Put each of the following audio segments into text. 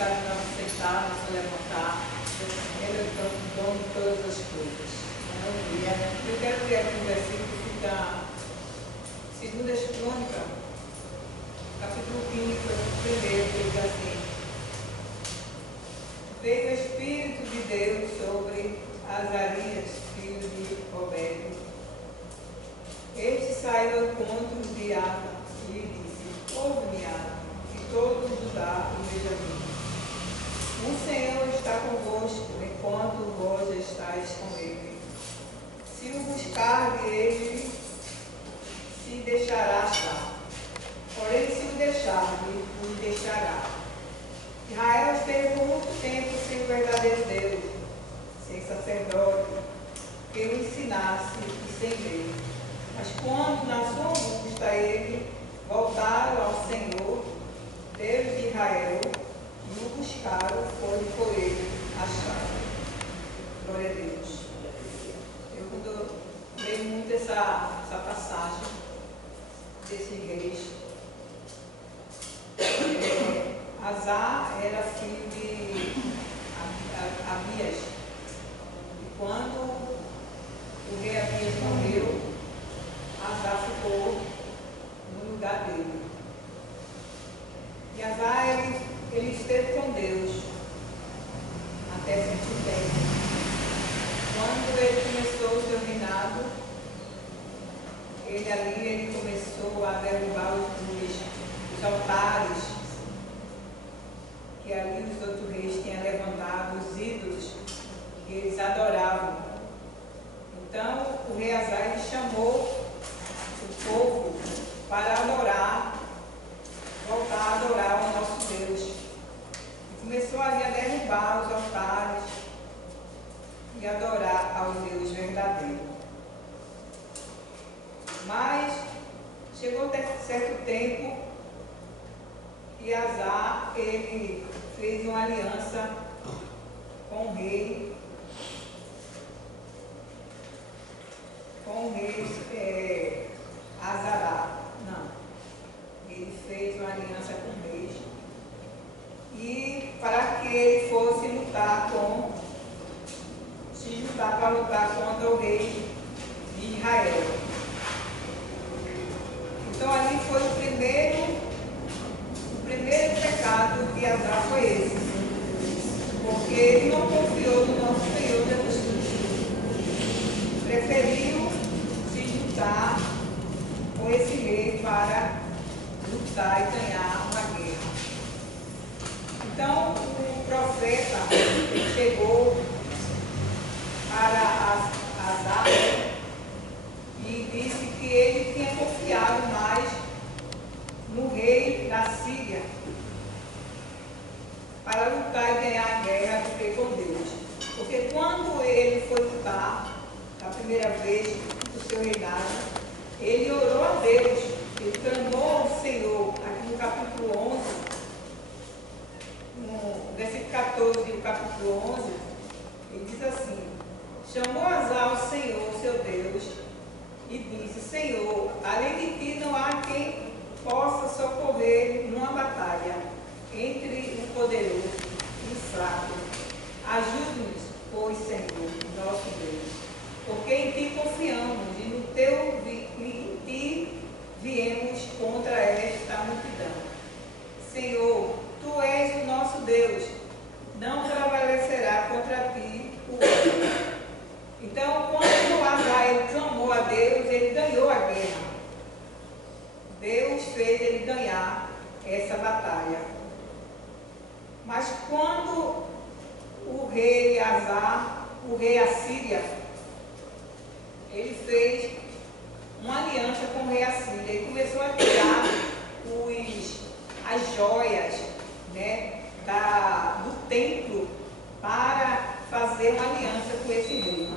sabe não sentar, não se levantar. Ele é o dono de todas as coisas. Eu quero ver aqui um versículo que está 2 Crônicas, capítulo 15, primeiro, que diz assim: veio o Espírito de Deus sobre Azarias, filho de Obed. Este saiu ao encontro de Asa e lhe disse: ouve-me, Asa, e todo Judá e Benjamim. O Senhor está convosco, enquanto vós estáis com ele. Se o buscar, ele se deixará achar. Porém, se o deixar, ele o deixará. Israel esteve por muito tempo sem o verdadeiro Deus, sem sacerdote, que o ensinasse e sem lei. Mas quando, na sua angústia, ele voltaram ao Senhor, Deus de Israel, e o buscaram, foi por ele achado. Glória a Deus. Eu leio muito essa passagem desses reis. Azar era filho de Abias. E quando o rei Abias morreu, Azar ficou no lugar dele. E Azar, ele esteve com Deus até certo tempo. Quando ele começou o seu reinado, ele começou a derrubar os altares que ali os outros reis tinham levantado, os ídolos que eles adoravam. Então o rei Azar chamou o povo para adorar, voltar a adorar o nosso Deus. E começou ali a derrubar os altares e adorar ao Deus verdadeiro. Mas chegou certo tempo que Azar, ele fez uma aliança com o rei Azará. Não, ele fez uma aliança com o rei, e para que ele fosse se juntar para lutar contra o rei de Israel. Então ali foi o primeiro pecado de Azar, foi esse, porque ele não confiou no nosso Senhor Jesus Cristo, preferiu se juntar com esse rei para lutar e ganhar uma guerra. Então o profeta chegou para Azar e disse que ele tinha confiado mais no rei da Síria para lutar e ganhar a guerra do que com Deus. Porque quando ele foi lutar, a primeira vez do seu reinado, ele orou a Deus, ele clamou ao Senhor, aqui no capítulo 11, no versículo 14 do capítulo 11, ele diz assim: chamou Azar ao Senhor, seu Deus, e disse: Senhor, além de ti não há quem possa socorrer numa batalha entre o poderoso e o fraco. Ajude-nos, pois, Senhor, nosso Deus, porque em ti confiamos e em ti viemos contra esta multidão. Senhor, tu és o nosso Deus, não prevalecerá contra ti o homem. Então, quando Azar clamou a Deus, ele ganhou a guerra. Deus fez ele ganhar essa batalha. Mas quando o rei Azar, o rei Assíria, ele fez uma aliança com o rei Assíria, ele começou a tirar as joias, né, do templo para fazer uma aliança com esse rei.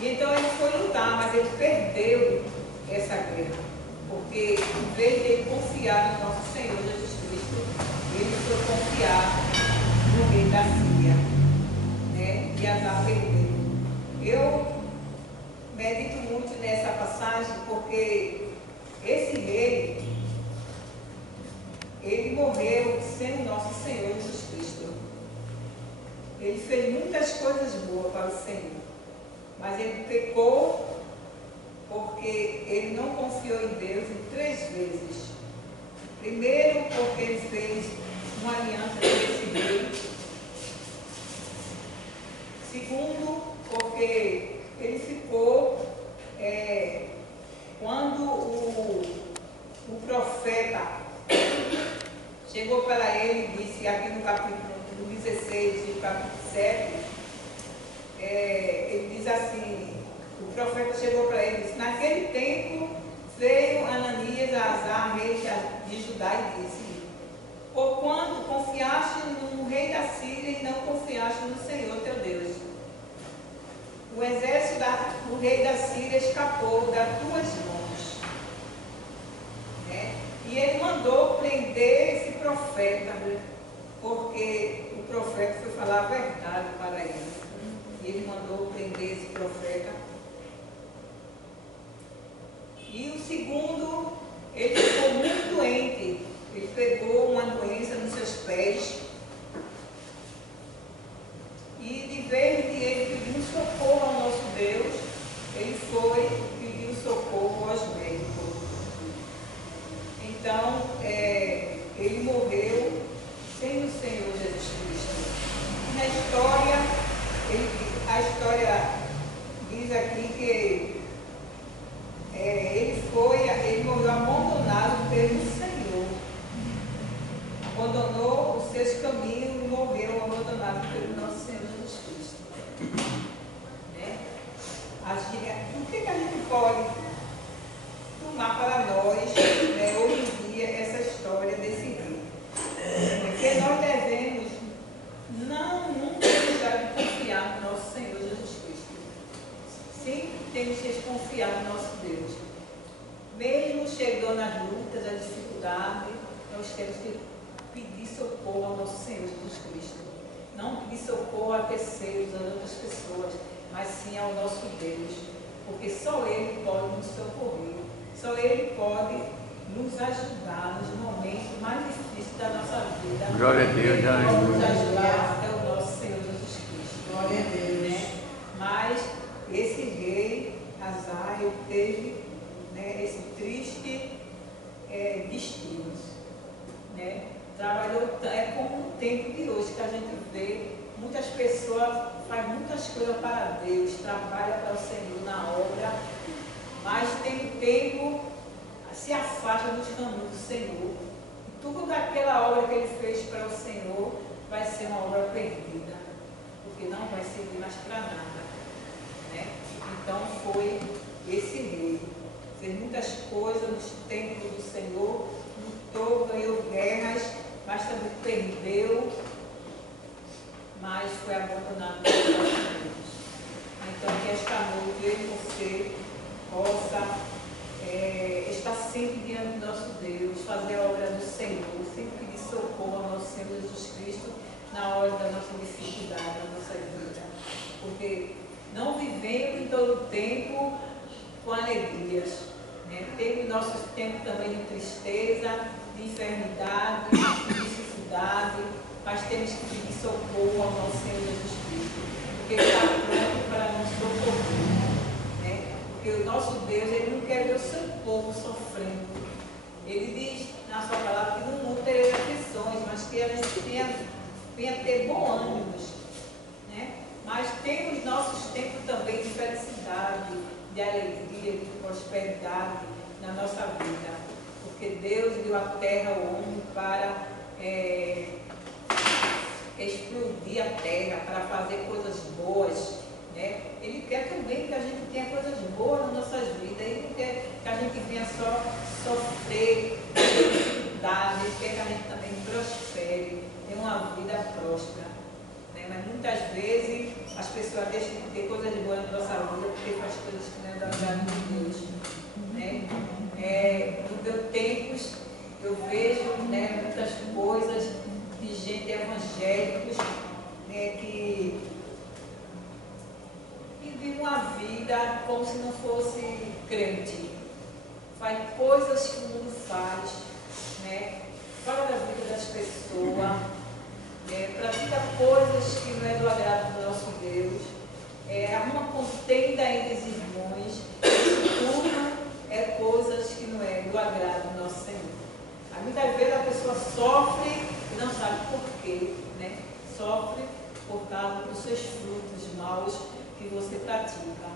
E então ele foi lutar, mas ele perdeu essa guerra, porque em vez de ele confiar no nosso Senhor Jesus Cristo, ele foi confiar no rei da Síria, né? E Azar perdeu. Eu medito muito nessa passagem, porque esse rei, ele morreu sendo nosso Senhor Jesus Cristo. Ele fez muitas coisas boas para o Senhor, mas ele pecou porque ele não confiou em Deus em 3 vezes. Primeiro, porque ele fez uma aliança com esse rei. Segundo, porque ele ficou, quando o profeta chegou para ele e disse, aqui no capítulo 16 e capítulo 7, ele diz assim, o profeta chegou para ele e disse, naquele tempo veio Ananias a Azar, rei de Judá, e disse, porquanto confiaste no rei da Síria e não confiaste no Senhor teu Deus. O exército do rei da Síria escapou das tuas mãos. E ele mandou prender esse profeta, porque o profeta foi falar a verdade para ele. E ele mandou prender esse profeta. E o segundo, ele ficou muito doente. Ele pegou uma doença nos seus pés. E de vez de ele pedir um socorro ao nosso Deus, ele foi pedir socorro aos médicos. Então, ele morreu sem o Senhor Jesus Cristo. E na história, a história diz aqui que ele morreu abandonado pelo Senhor. Abandonou os seus caminhos e morreu abandonado pelo nosso Senhor Jesus Cristo. O que a gente pode tomar para nós, hoje em dia, essa história desse rei? Que nós devemos nunca deixar de confiar no nosso Senhor Jesus Cristo. Sempre temos que confiar no nosso Deus. Mesmo chegando às lutas, às dificuldades, nós temos que pedir socorro ao nosso Senhor Jesus Cristo. Não pedir socorro a terceiros, a outras pessoas, mas sim ao nosso Deus. Porque só Ele pode nos socorrer. Só Ele pode nos ajudar nos momentos mais difíceis da nossa vida. Glória a Deus. Ele pode nos ajudar é o nosso Senhor Jesus Cristo. Glória a Deus. Mas esse rei, Azar, ele teve esse triste destino. Trabalhou, como no tempo de hoje que a gente vê, muitas pessoas fazem muitas coisas para Deus, trabalham para o Senhor na obra, mas tem tempo, se afasta dos caminhos do Senhor. E tudo daquela obra que ele fez para o Senhor vai ser uma obra perdida, porque não vai servir mais para nada. Então foi esse rei. Fez muitas coisas nos templos do Senhor, lutou, ganhou guerras, mas também perdeu, mas foi abandonado pelos Deus. Então que esta noite eu e você possa estar sempre diante do nosso Deus, fazer a obra do Senhor, sempre pedir socorro ao nosso Senhor Jesus Cristo na hora da nossa dificuldade, da nossa vida. Porque não vivemos em todo o tempo com alegrias. Teve nossos tempos também de tristeza, de enfermidade, de dificuldade, mas temos que pedir socorro ao nosso Senhor Jesus Cristo, porque Ele está pronto para nos socorrer. Porque o nosso Deus, Ele não quer ver o seu povo sofrendo. Ele diz na sua palavra que no mundo tereis aflições, mas que a gente venha ter bom ânimo. Mas temos nossos tempos também de felicidade, de alegria, de prosperidade na nossa vida. Porque Deus deu a terra ao homem para explodir a terra, para fazer coisas boas. Ele quer também que a gente tenha coisas boas nas nossas vidas. Ele não quer que a gente venha só sofrer dificuldade. Ele quer que a gente também prospere, tenha uma vida próspera. Mas muitas vezes as pessoas deixam de ter coisas boas na nossa vida porque faz coisas que não é da verdade de Deus. No meu tempos eu vejo muitas coisas de gente evangélicos que vivem uma vida como se não fosse crente. Faz coisas que o mundo faz, fora da uma contenda entre os irmãos, isso tudo é coisas que não é do agrado do nosso Senhor. Aí, muitas vezes a pessoa sofre e não sabe por quê, né? Sofre por causa dos seus frutos maus que você pratica.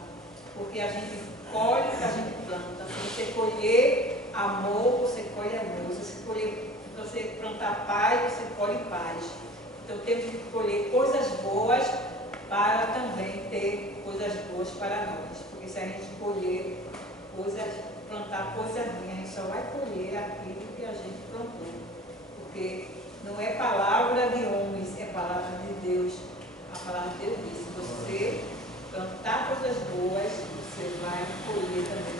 Porque a gente colhe o que a gente planta. Se você colher amor, você colhe amor. Se você plantar paz, você colhe paz. Então temos que colher coisas boas para também ter coisas boas para nós. Porque se a gente colher plantar coisas ruins, a gente só vai colher aquilo que a gente plantou. Porque não é palavra de homens, é palavra de Deus. A palavra de Deus diz: se você plantar coisas boas, você vai colher também